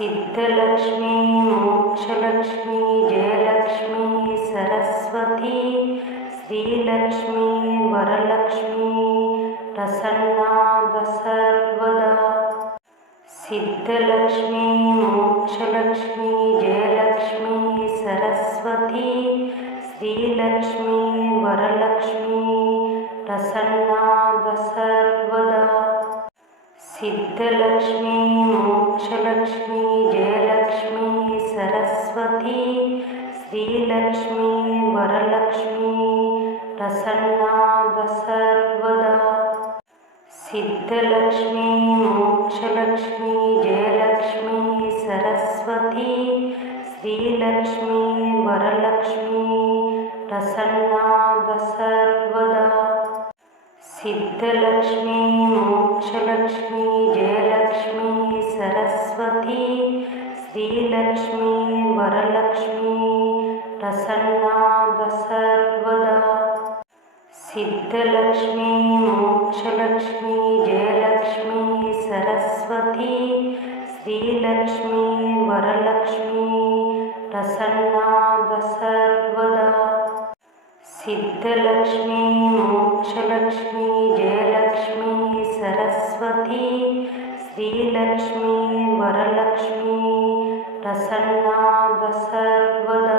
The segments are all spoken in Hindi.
सिद्धलक्ष्मी मोक्षलक्ष्मी जयलक्ष्मी सरस्वती श्रीलक्ष्मी वरलक्ष्मी प्रसन्ना सर्वदा। सिद्धलक्ष्मी मोक्षलक्ष्मी जयलक्ष्मी सरस्वती श्रीलक्ष्मी वरलक्ष्मी प्रसन्ना सर्वदा। सिद्धलक्ष्मी मोक्षलक्ष्मी जयलक्ष्मी सरस्वती श्रीलक्ष्मी वरलक्ष्मी प्रसन्ना सर्वदा। सिद्धलक्ष्मी मोक्षलक्ष्मी जयलक्ष्मी सरस्वती श्रीलक्ष्मी वरलक्ष्मी प्रसन्ना सर्वदा। सिद्धलक्ष्मी मोक्षलक्ष्मी जयलक्ष्मी सरस्वती श्रीलक्ष्मी वरलक्ष्मी प्रसन्ना सर्वदा। सिद्धलक्ष्मी मोक्षलक्ष्मी जयलक्ष्मी सरस्वती श्रीलक्ष्मी वरलक्ष्मी प्रसन्ना सर्वदा। सिद्धलक्ष्मी मोक्षलक्ष्मी जयलक्ष्मी सरस्वती श्रीलक्ष्मी वरलक्ष्मी प्रसन्ना सर्वदा।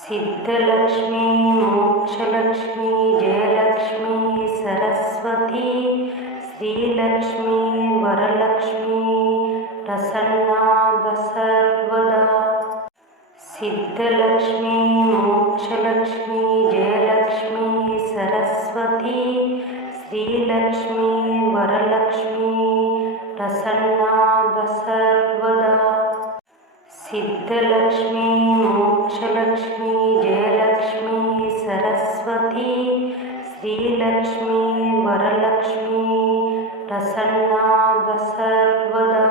सिद्धलक्ष्मी मोक्षलक्ष्मी जयलक्ष्मी सरस्वती श्रीलक्ष्मी वरलक्ष्मी प्रसन्ना सर्वदा। सिद्धलक्ष्मी मोक्षलक्ष्मी जयलक्ष्मी सरस्वती श्रीलक्ष्मी वरलक्ष्मी प्रसन्ना सर्वदा। सिद्धलक्ष्मी मोक्षलक्ष्मी जयलक्ष्मी सरस्वती श्रीलक्ष्मी वरलक्ष्मी प्रसन्ना सर्वदा।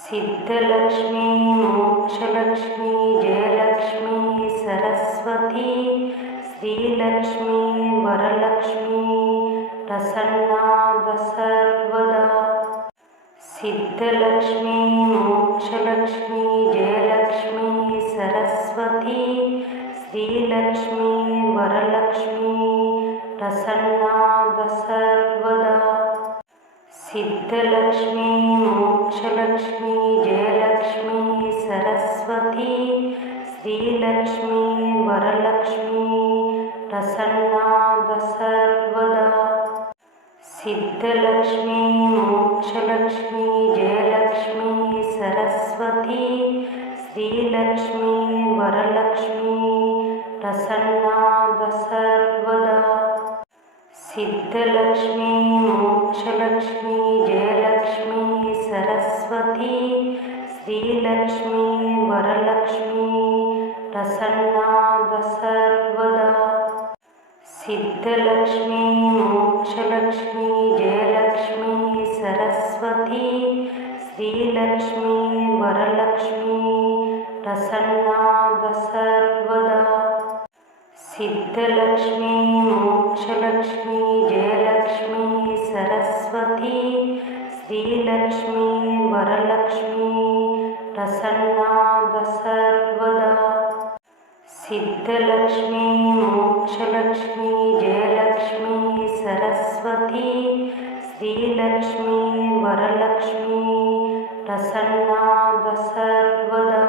सिद्धलक्ष्मी मोक्षलक्ष्मी जयलक्ष्मी सरस्वती श्रीलक्ष्मी वरलक्ष्मी प्रसन्ना सर्वदा। सिद्धलक्ष्मी मोक्षलक्ष्मी जयलक्ष्मी सरस्वती श्रीलक्ष्मी वरलक्ष्मी प्रसन्ना सर्वदा। सिद्धलक्ष्मी मोक्षलक्ष्मी जयलक्ष्मी सरस्वती श्रीलक्ष्मी वरलक्ष्मी प्रसन्ना सर्वदा। सिद्धलक्ष्मी मोक्षलक्ष्मी जयलक्ष्मी सरस्वती श्रीलक्ष्मी वरलक्ष्मी प्रसन्ना सर्वदा। सिद्धलक्ष्मी मोक्षलक्ष्मी जयलक्ष्मी सरस्वती श्रीलक्ष्मी वरलक्ष्मी प्रसन्ना सर्वदा। सिद्धलक्ष्मी मोक्षलक्ष्मी जयलक्ष्मी सरस्वती श्रीलक्ष्मी वरलक्ष्मी प्रसन्ना सर्वदा। सिद्धलक्ष्मी मोक्षलक्ष्मी जयलक्ष्मी सरस्वती श्रीलक्ष्मी वरलक्ष्मी प्रसन्ना सर्वदा। सिद्धलक्ष्मी मोक्षलक्ष्मी जयलक्ष्मी सरस्वती श्रीलक्ष्मी वरलक्ष्मी प्रसन्ना सर्वदा।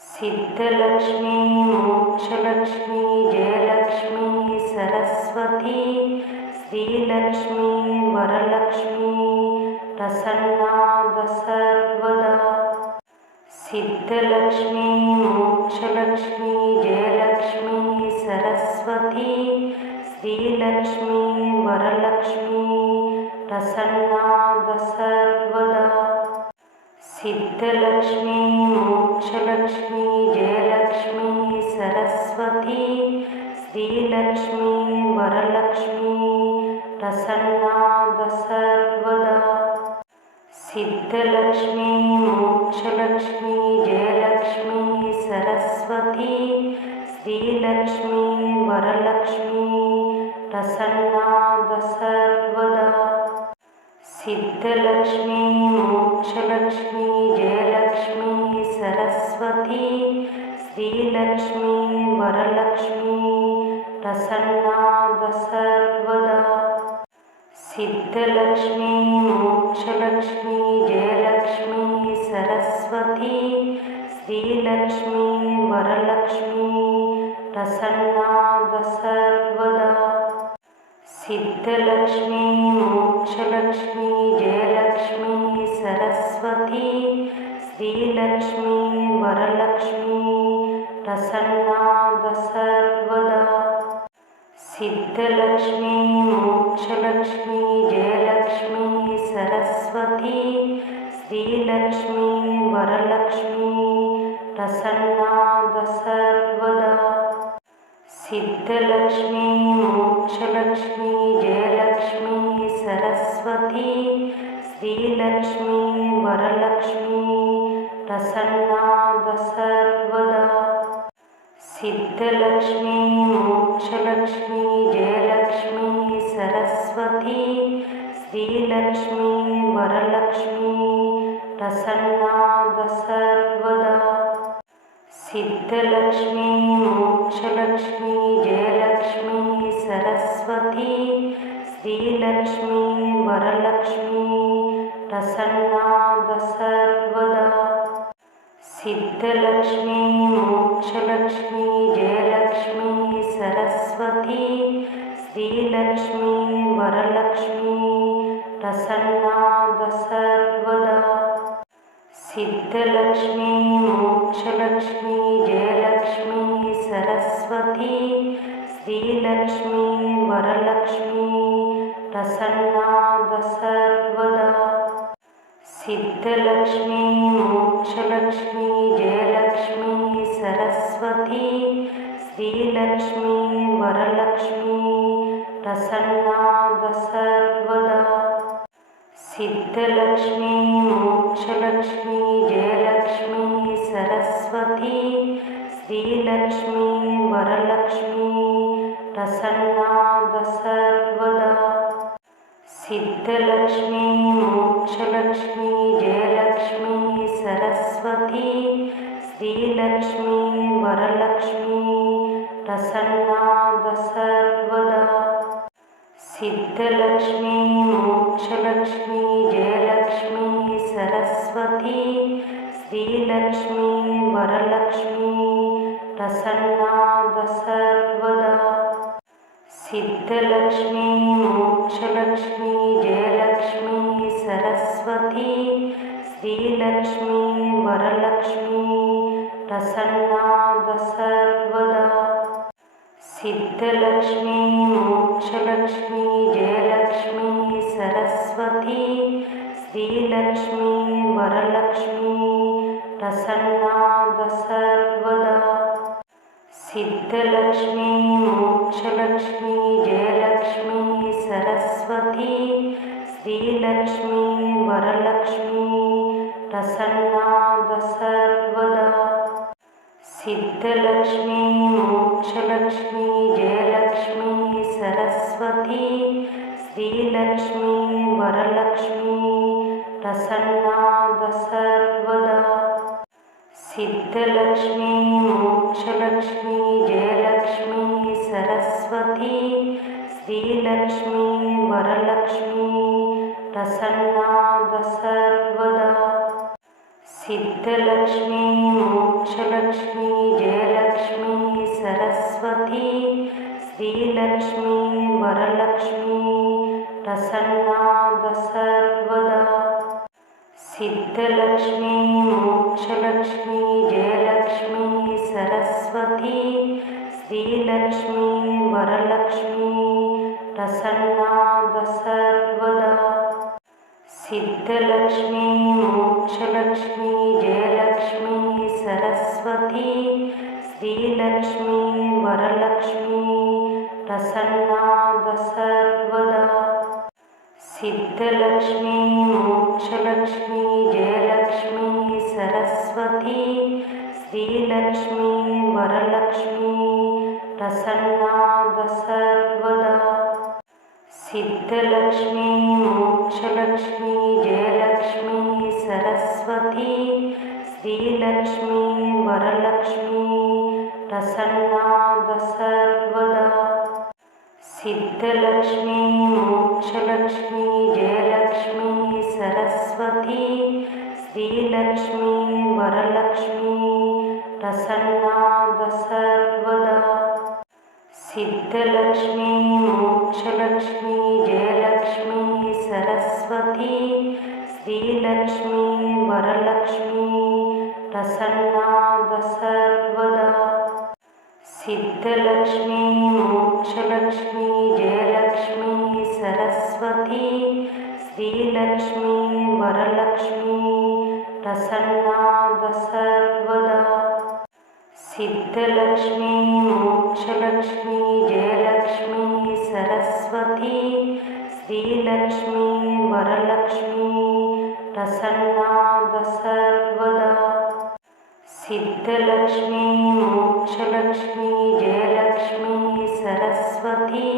सिद्धलक्ष्मी मोक्षलक्ष्मी जयलक्ष्मी सरस्वती श्रीलक्ष्मी वरलक्ष्मी प्रसन्ना सर्वदा। सिद्धलक्ष्मी मोक्षलक्ष्मी जयलक्ष्मी सरस्वती श्रीलक्ष्मी वरलक्ष्मी प्रसन्ना सर्वदा। सिद्धलक्ष्मी मोक्षलक्ष्मी जयलक्ष्मी सरस्वती श्रीलक्ष्मी वरलक्ष्मी प्रसन्ना सर्वदा। सिद्धलक्ष्मी मोक्षलक्ष्मी जयलक्ष्मी सरस्वती श्रीलक्ष्मी वरलक्ष्मी प्रसन्ना सर्वदा। सिद्धलक्ष्मी मोक्षलक्ष्मी मोक्षलक्ष्मी जयलक्ष्मी सरस्वती श्रीलक्ष्मी वरलक्ष्मी प्रसन्ना सर्वदा सिद्धलक्ष्मी मोक्षलक्ष्मी जयलक्ष्मी सरस्वती श्रीलक्ष्मी वरलक्ष्मी प्रसन्ना सर्वदा सिद्धलक्ष्मी मोक्षलक्ष्मी जयलक्ष्मी सरस्वती श्रीलक्ष्मी वरलक्ष्मी प्रसन्ना सर्वदा सिद्धलक्ष्मी मोक्षलक्ष्मी जयलक्ष्मी सरस्वती श्रीलक्ष्मी वरलक्ष्मी प्रसन्ना सर्वदा सिद्धलक्ष्मी मोक्षलक्ष्मी जयलक्ष्मी सरस्वती श्रीलक्ष्मी वरलक्ष्मी प्रसन्ना सर्वदा सिद्धलक्ष्मी मोक्षलक्ष्मी जयलक्ष्मी सरस्वती श्रीलक्ष्मी वरलक्ष्मी प्रसन्ना सर्वदा सिद्धलक्ष्मी मोक्षलक्ष्मी जयलक्ष्मी सरस्वती श्रीलक्ष्मी वरलक्ष्मी प्रसन्ना सर्वदा सिद्धलक्ष्मी मोक्षलक्ष्मी जयलक्ष्मी सरस्वती श्रीलक्ष्मी वरलक्ष्मी प्रसन्ना सर्वदा सिद्धलक्ष्मी मोक्षलक्ष्मी जयलक्ष्मी सरस्वती श्रीलक्ष्मी वरलक्ष्मी प्रसन्ना सर्वदा सिद्धलक्ष्मी मोक्षलक्ष्मी जयलक्ष्मी सरस्वती श्रीलक्ष्मी वरलक्ष्मी प्रसन्ना सर्वदा सिद्धलक्ष्मी मोक्षलक्ष्मी जयलक्ष्मी सरस्वती श्रीलक्ष्मी वरलक्ष्मी प्रसन्ना सर्वदा सिद्धलक्ष्मी मोक्षलक्ष्मी जयलक्ष्मी सरस्वती श्रीलक्ष्मी वरलक्ष्मी प्रसन्ना सर्वदा सिद्धलक्ष्मी मोक्षलक्ष्मी जयलक्ष्मी सरस्वती श्रीलक्ष्मी वरलक्ष्मी प्रसन्ना सर्वदा सिद्धलक्ष्मी मोक्षलक्ष्मी जयलक्ष्मी सरस्वती श्रीलक्ष्मी वरलक्ष्मी प्रसन्ना सर्वदा सिद्धलक्ष्मी मोक्षलक्ष्मी जयलक्ष्मी सरस्वती श्रीलक्ष्मी वरलक्ष्मी प्रसन्ना सर्वदा सिद्धलक्ष्मी मोक्षलक्ष्मी जयलक्ष्मी सरस्वती श्रीलक्ष्मी वरलक्ष्मी प्रसन्ना सर्वदा सिद्धलक्ष्मी मोक्षलक्ष्मी जयलक्ष्मी सरस्वती श्रीलक्ष्मी वरलक्ष्मी प्रसन्ना सर्वदा सिद्धलक्ष्मी मोक्षलक्ष्मी जयलक्ष्मी सरस्वती श्रीलक्ष्मी वरलक्ष्मी प्रसन्ना सर्वदा सिद्धलक्ष्मी मोक्षलक्ष्मी जयलक्ष्मी सरस्वती श्रीलक्ष्मी वरलक्ष्मी प्रसन्ना सर्वदा सिद्धलक्ष्मी मोक्षलक्ष्मी जयलक्ष्मी सरस्वती श्रीलक्ष्मी वरलक्ष्मी प्रसन्ना सर्वदा सिद्धलक्ष्मी मोक्षलक्ष्मी जयलक्ष्मी सरस्वती श्रीलक्ष्मी वरलक्ष्मी प्रसन्ना सर्वदा सिद्धलक्ष्मी मोक्षलक्ष्मी जयलक्ष्मी सरस्वती श्रीलक्ष्मी वरलक्ष्मी प्रसन्ना सर्वदा सिद्धलक्ष्मी मोक्षलक्ष्मी जयलक्ष्मी सरस्वती सरस्वती श्रीलक्ष्मी वरलक्ष्मी प्रसन्ना सर्वदा सिद्धलक्ष्मी मोक्षलक्ष्मी जयलक्ष्मी सरस्वती श्रीलक्ष्मी वरलक्ष्मी प्रसन्ना सर्वदा सिद्धलक्ष्मी मोक्षलक्ष्मी जयलक्ष्मी सरस्वती श्रीलक्ष्मी वरलक्ष्मी प्रसन्ना सर्वदा सिद्धलक्ष्मी मोक्षलक्ष्मी जयलक्ष्मी सरस्वती श्रीलक्ष्मी वरलक्ष्मी प्रसन्ना सर्वदा सिद्धलक्ष्मी मोक्षलक्ष्मी जयलक्ष्मी सरस्वती श्रीलक्ष्मी वरलक्ष्मी प्रसन्ना सर्वदा सिद्धलक्ष्मी मोक्षलक्ष्मी जयलक्ष्मी सरस्वती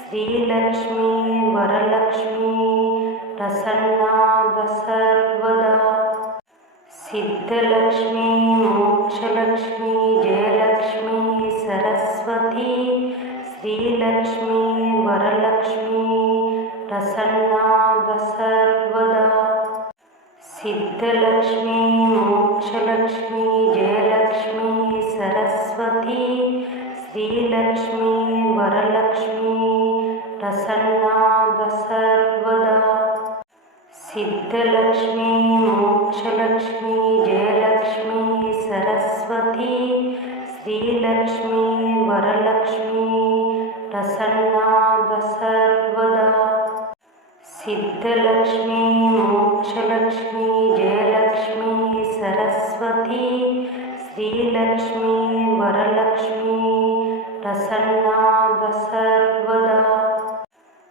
श्रीलक्ष्मी वरलक्ष्मी प्रसन्ना सर्वदा सिद्धलक्ष्मी मोक्षलक्ष्मी जयलक्ष्मी सरस्वती श्रीलक्ष्मी वरलक्ष्मी प्रसन्ना सर्वदा सिद्धलक्ष्मी मोक्षलक्ष्मी जयलक्ष्मी सरस्वती श्रीलक्ष्मी वरलक्ष्मी प्रसन्ना सर्वदा सिद्धलक्ष्मी मोक्षलक्ष्मी जयलक्ष्मी सरस्वती श्रीलक्ष्मी वरलक्ष्मी प्रसन्ना सर्वदा सिद्धलक्ष्मी मोक्षलक्ष्मी जयलक्ष्मी सरस्वती श्रीलक्ष्मी वरलक्ष्मी प्रसन्ना सर्वदा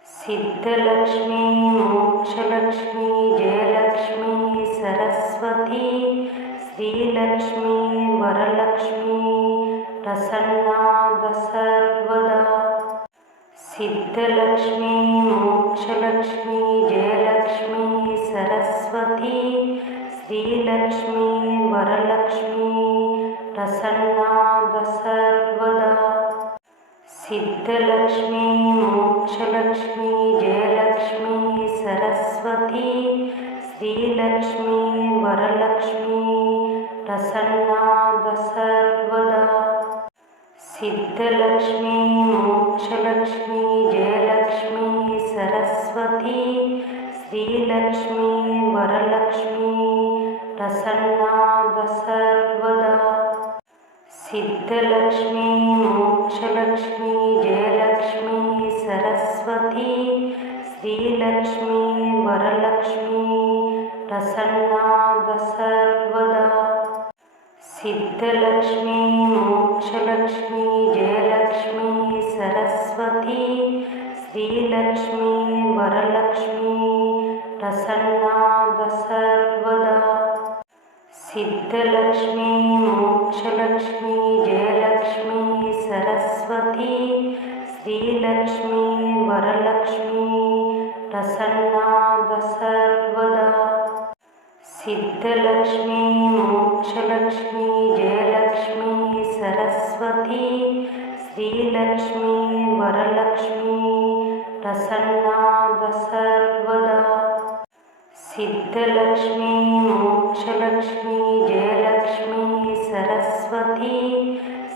सिद्धलक्ष्मी मोक्षलक्ष्मी जयलक्ष्मी सरस्वती श्रीलक्ष्मी वरलक्ष्मी प्रसन्ना सर्वदा सिद्धलक्ष्मी मोक्षलक्ष्मी जयलक्ष्मी सरस्वती श्रीलक्ष्मी वरलक्ष्मी प्रसन्ना सर्वदा सिद्धलक्ष्मी मोक्षलक्ष्मी जयलक्ष्मी सरस्वती श्रीलक्ष्मी वरलक्ष्मी प्रसन्ना सर्वदा सिद्धलक्ष्मी मोक्षलक्ष्मी जयलक्ष्मी सरस्वती श्रीलक्ष्मी वरलक्ष्मी प्रसन्ना सर्वदा सिद्धलक्ष्मी मोक्षलक्ष्मी जयलक्ष्मी सरस्वती श्रीलक्ष्मी वरलक्ष्मी प्रसन्ना सर्वदा सिद्धलक्ष्मी मोक्षलक्ष्मी जयलक्ष्मी सरस्वती श्रीलक्ष्मी वरलक्ष्मी प्रसन्ना सर्वदा सिद्धलक्ष्मी मोक्षलक्ष्मी जयलक्ष्मी सरस्वती श्रीलक्ष्मी वरलक्ष्मी प्रसन्ना सर्वदा सिद्धलक्ष्मी मोक्षलक्ष्मी जयलक्ष्मी सरस्वती श्रीलक्ष्मी वरलक्ष्मी प्रसन्ना सर्वदा सिद्धलक्ष्मी मोक्षलक्ष्मी जयलक्ष्मी सरस्वती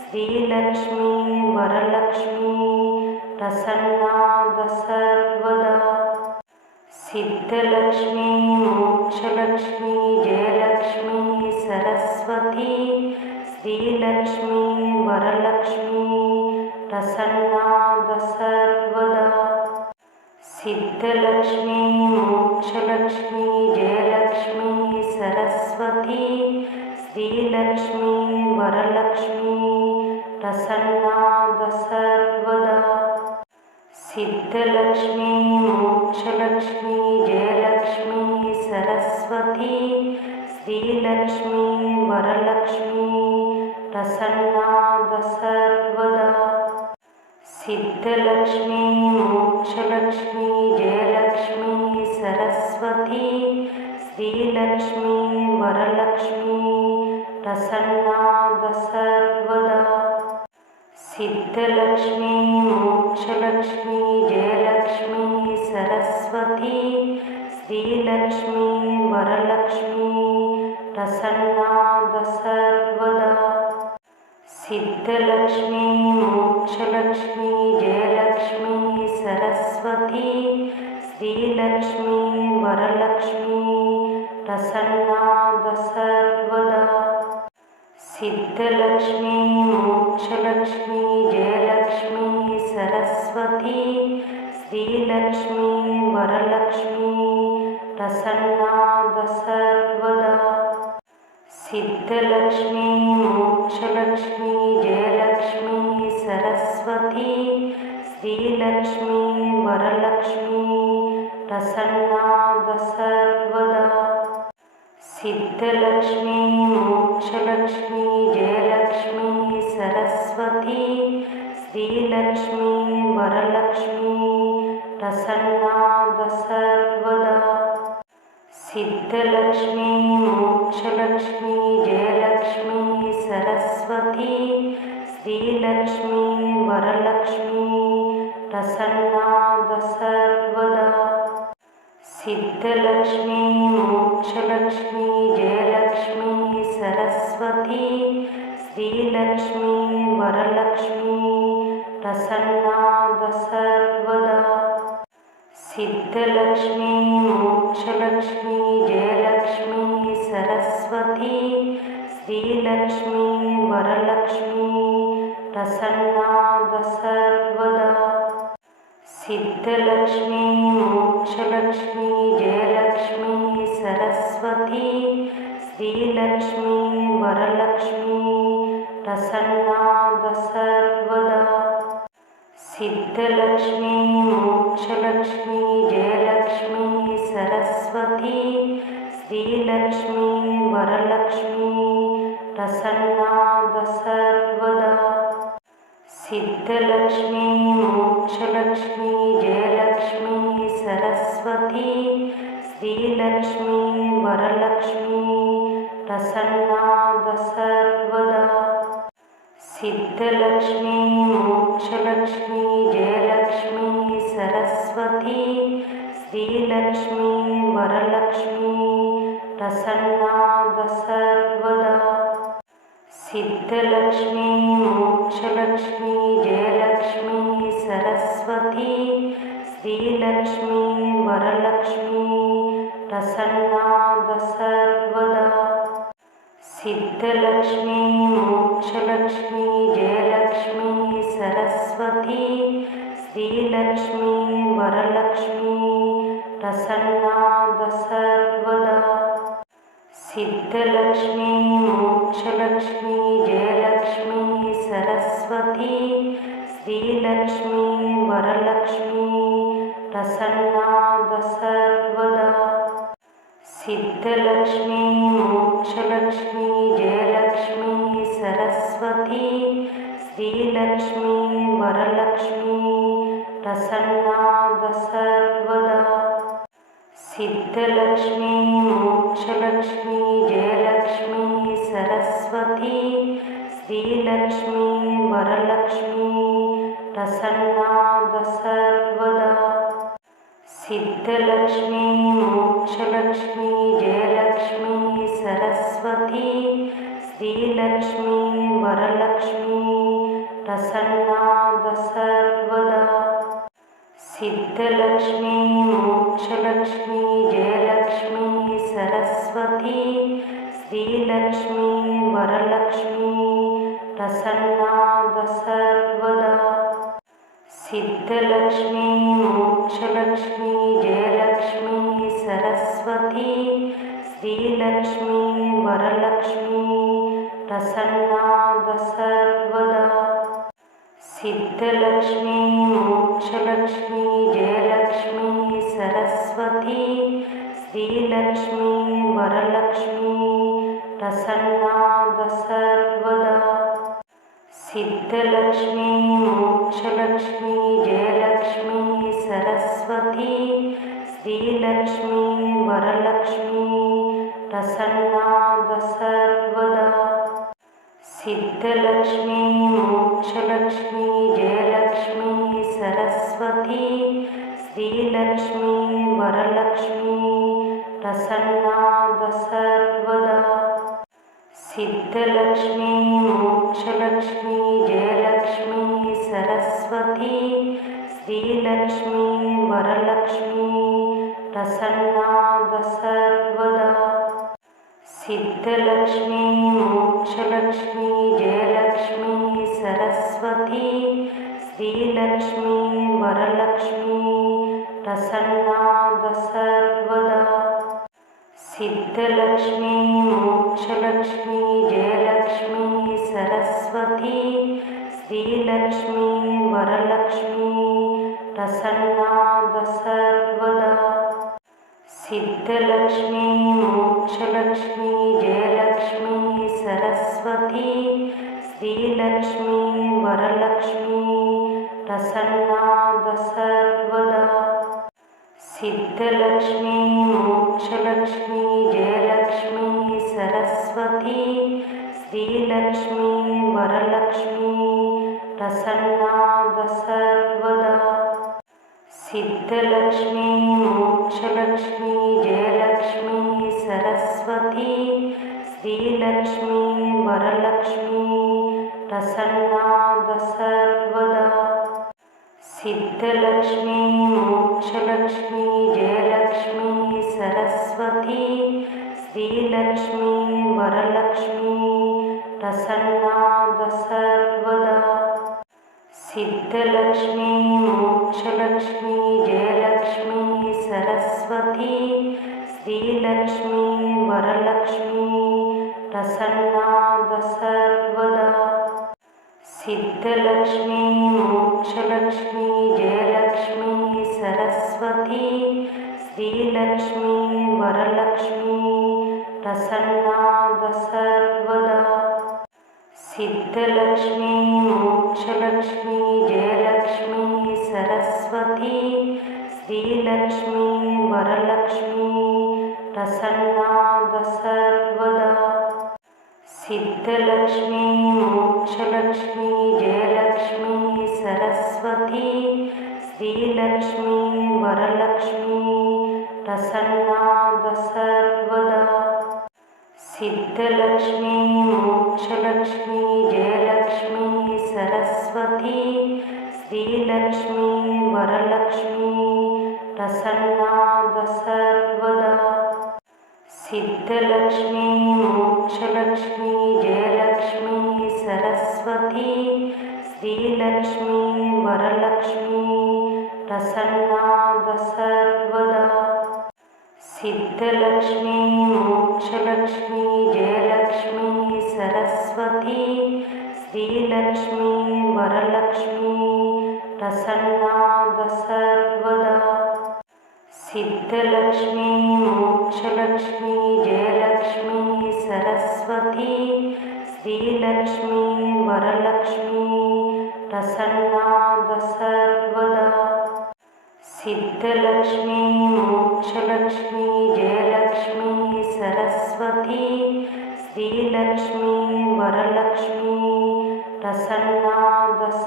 श्रीलक्ष्मी वरलक्ष्मी प्रसन्ना सर्वदा सिद्धलक्ष्मी मोक्षलक्ष्मी जयलक्ष्मी सरस्वती श्रीलक्ष्मी वरलक्ष्मी प्रसन्ना सर्वदा सिद्धलक्ष्मी मोक्षलक्ष्मी जयलक्ष्मी सरस्वती श्रीलक्ष्मी वरलक्ष्मी प्रसन्ना सर्वदा सिद्धलक्ष्मी मोक्षलक्ष्मी जयलक्ष्मी सरस्वती श्रीलक्ष्मी वरलक्ष्मी प्रसन्ना सर्वदा सिद्धलक्ष्मी मोक्षलक्ष्मी जयलक्ष्मी सरस्वती श्रीलक्ष्मी वरलक्ष्मी प्रसन्ना सर्वदा सिद्धलक्ष्मी मोक्षलक्ष्मी जयलक्ष्मी सरस्वती श्रीलक्ष्मी वरलक्ष्मी प्रसन्ना सर्वदा सिद्धलक्ष्मी मोक्षलक्ष्मी जयलक्ष्मी सरस्वती श्रीलक्ष्मी वरलक्ष्मी प्रसन्ना सर्वदा सिद्धलक्ष्मी मोक्षलक्ष्मी जयलक्ष्मी सरस्वती श्रीलक्ष्मी वरलक्ष्मी प्रसन्ना सर्वदा सिद्धलक्ष्मी मोक्षलक्ष्मी जयलक्ष्मी सरस्वती श्रीलक्ष्मी वरलक्ष्मी प्रसन्ना सर्वदा सिद्धलक्ष्मी मोक्षलक्ष्मी जयलक्ष्मी सरस्वती श्रीलक्ष्मी वरलक्ष्मी प्रसन्ना सर्वदा सिद्धलक्ष्मी मोक्षलक्ष्मी जयलक्ष्मी सरस्वती श्रीलक्ष्मी वरलक्ष्मी प्रसन्ना सर्वदा सिद्धलक्ष्मी मोक्षलक्ष्मी जयलक्ष्मी सरस्वती श्रीलक्ष्मी वरलक्ष्मी प्रसन्ना सर्वदा सिद्धलक्ष्मी मोक्षलक्ष्मी जयलक्ष्मी सरस्वती श्रीलक्ष्मी वरलक्ष्मी प्रसन्ना सर्वदा सिद्धलक्ष्मी मोक्षलक्ष्मी जयलक्ष्मी सरस्वती श्रीलक्ष्मी वरलक्ष्मी प्रसन्ना सर्वदा सिद्धलक्ष्मी मोक्षलक्ष्मी जयलक्ष्मी सरस्वती श्रीलक्ष्मी वरलक्ष्मी प्रसन्ना सर्वदा सिद्धलक्ष्मी मोक्षलक्ष्मी जयलक्ष्मी सरस्वती श्रीलक्ष्मी वरलक्ष्मी प्रसन्ना सर्वदा सिद्धलक्ष्मी मोक्षलक्ष्मी जयलक्ष्मी सरस्वती श्रीलक्ष्मी वरलक्ष्मी प्रसन्ना सर्वदा सिद्धलक्ष्मी मोक्षलक्ष्मी जयलक्ष्मी सरस्वती श्रीलक्ष्मी वरलक्ष्मी प्रसन्ना सर्वदा सिद्धलक्ष्मी मोक्षलक्ष्मी जयलक्ष्मी सरस्वती श्रीलक्ष्मी वरलक्ष्मी प्रसन्ना सर्वदा सिद्धलक्ष्मी मोक्षलक्ष्मी जयलक्ष्मी सरस्वती श्रीलक्ष्मी वरलक्ष्मी प्रसन्ना सर्वदा सिद्धलक्ष्मी मोक्षलक्ष्मी जयलक्ष्मी सरस्वती श्रीलक्ष्मी वरलक्ष्मी प्रसन्ना सर्वदा सिद्धलक्ष्मी मोक्षलक्ष्मी जयलक्ष्मी सरस्वती श्रीलक्ष्मी वरलक्ष्मी प्रसन्ना सर्वदा सिद्धलक्ष्मी मोक्षलक्ष्मी जयलक्ष्मी सरस्वती श्रीलक्ष्मी वरलक्ष्मी प्रसन्ना सर्वदा सिद्धलक्ष्मी मोक्षलक्ष्मी जयलक्ष्मी सरस्वती श्रीलक्ष्मी वरलक्ष्मी प्रसन्ना सर्वदा सिद्धलक्ष्मी मोक्षलक्ष्मी जयलक्ष्मी सरस्वती श्रीलक्ष्मी वरलक्ष्मी प्रसन्ना सर्वदा सिद्धलक्ष्मी मोक्षलक्ष्मी जयलक्ष्मी सरस्वती श्रीलक्ष्मी वरलक्ष्मी प्रसन्ना सर्वदा सिद्धलक्ष्मी मोक्षलक्ष्मी जयलक्ष्मी सरस्वती श्रीलक्ष्मी वरलक्ष्मी प्रसन्ना सर्वदा सिद्धलक्ष्मी मोक्षलक्ष्मी जयलक्ष्मी सरस्वती श्रीलक्ष्मी वरलक्ष्मी प्रसन्ना सर्वदा सिद्धलक्ष्मी मोक्षलक्ष्मी जयलक्ष्मी सरस्वती श्रीलक्ष्मी वरलक्ष्मी प्रसन्ना सर्वदा सिद्धलक्ष्मी मोक्षलक्ष्मी जयलक्ष्मी सरस्वती श्रीलक्ष्मी वरलक्ष्मी प्रसन्ना सर्वदा सिद्धलक्ष्मी मोक्षलक्ष्मी जयलक्ष्मी सरस्वती श्रीलक्ष्मी वरलक्ष्मी प्रसन्ना सर्वदा सिद्धलक्ष्मी मोक्षलक्ष्मी जयलक्ष्मी सरस्वती श्रीलक्ष्मी वरलक्ष्मी प्रसन्ना सर्वदा सिद्धलक्ष्मी मोक्षलक्ष्मी जयलक्ष्मी सरस्वती श्रीलक्ष्मी वरलक्ष्मी प्रसन्ना सर्वदा सिद्धलक्ष्मी मोक्षलक्ष्मी जयलक्ष्मी सरस्वती श्रीलक्ष्मी वरलक्ष्मी प्रसन्ना सर्वदा सिद्धलक्ष्मी मोक्षलक्ष्मी जयलक्ष्मी सरस्वती श्रीलक्ष्मी वरलक्ष्मी प्रसन्ना सर्वदा सिद्धलक्ष्मी मोक्षलक्ष्मी जयलक्ष्मी सरस्वती श्रीलक्ष्मी वरलक्ष्मी प्रसन्ना सर्वदा सिद्धलक्ष्मी मोक्षलक्ष्मी जयलक्ष्मी सरस्वती श्रीलक्ष्मी वरलक्ष्मी प्रसन्ना सर्वदा सिद्धलक्ष्मी मोक्षलक्ष्मी जयलक्ष्मी सरस्वती श्रीलक्ष्मी वरलक्ष्मी प्रसन्ना सर्वदा सिद्धलक्ष्मी मोक्षलक्ष्मी जयलक्ष्मी सरस्वती श्रीलक्ष्मी वरलक्ष्मी प्रसन्ना सर्वदा सिद्धलक्ष्मी मोक्षलक्ष्मी जयलक्ष्मी सरस्वती श्रीलक्ष्मी वरलक्ष्मी प्रसन्ना सर्वदा सिद्धलक्ष्मी मोक्षलक्ष्मी जयलक्ष्मी सरस्वती श्रीलक्ष्मी वरलक्ष्मी प्रसन्ना सर्वदा सिद्धलक्ष्मी मोक्षलक्ष्मी जयलक्ष्मी सरस्वती श्रीलक्ष्मी वरलक्ष्मी प्रसन्ना सर्वदा सिद्धलक्ष्मी मोक्षलक्ष्मी जयलक्ष्मी सरस्वती श्रीलक्ष्मी वरलक्ष्मी प्रसन्ना सर्वदा सिद्धलक्ष्मी मोक्षलक्ष्मी जयलक्ष्मी सरस्वती श्रीलक्ष्मी वरलक्ष्मी प्रसन्ना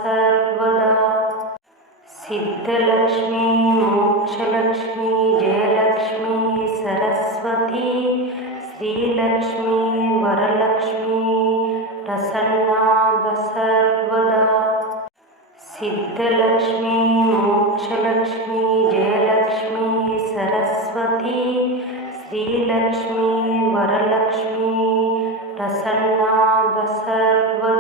सर्वदा सिद्धलक्ष्मी मोक्षलक्ष्मी जयलक्ष्मी सरस्वती श्रीलक्ष्मी वरलक्ष्मी प्रसन्ना सर्वदा सिद्धलक्ष्मी मोक्षलक्ष्मी जयलक्ष्मी सरस्वती श्रीलक्ष्मी वरलक्ष्मी प्रसन्ना सर्वदा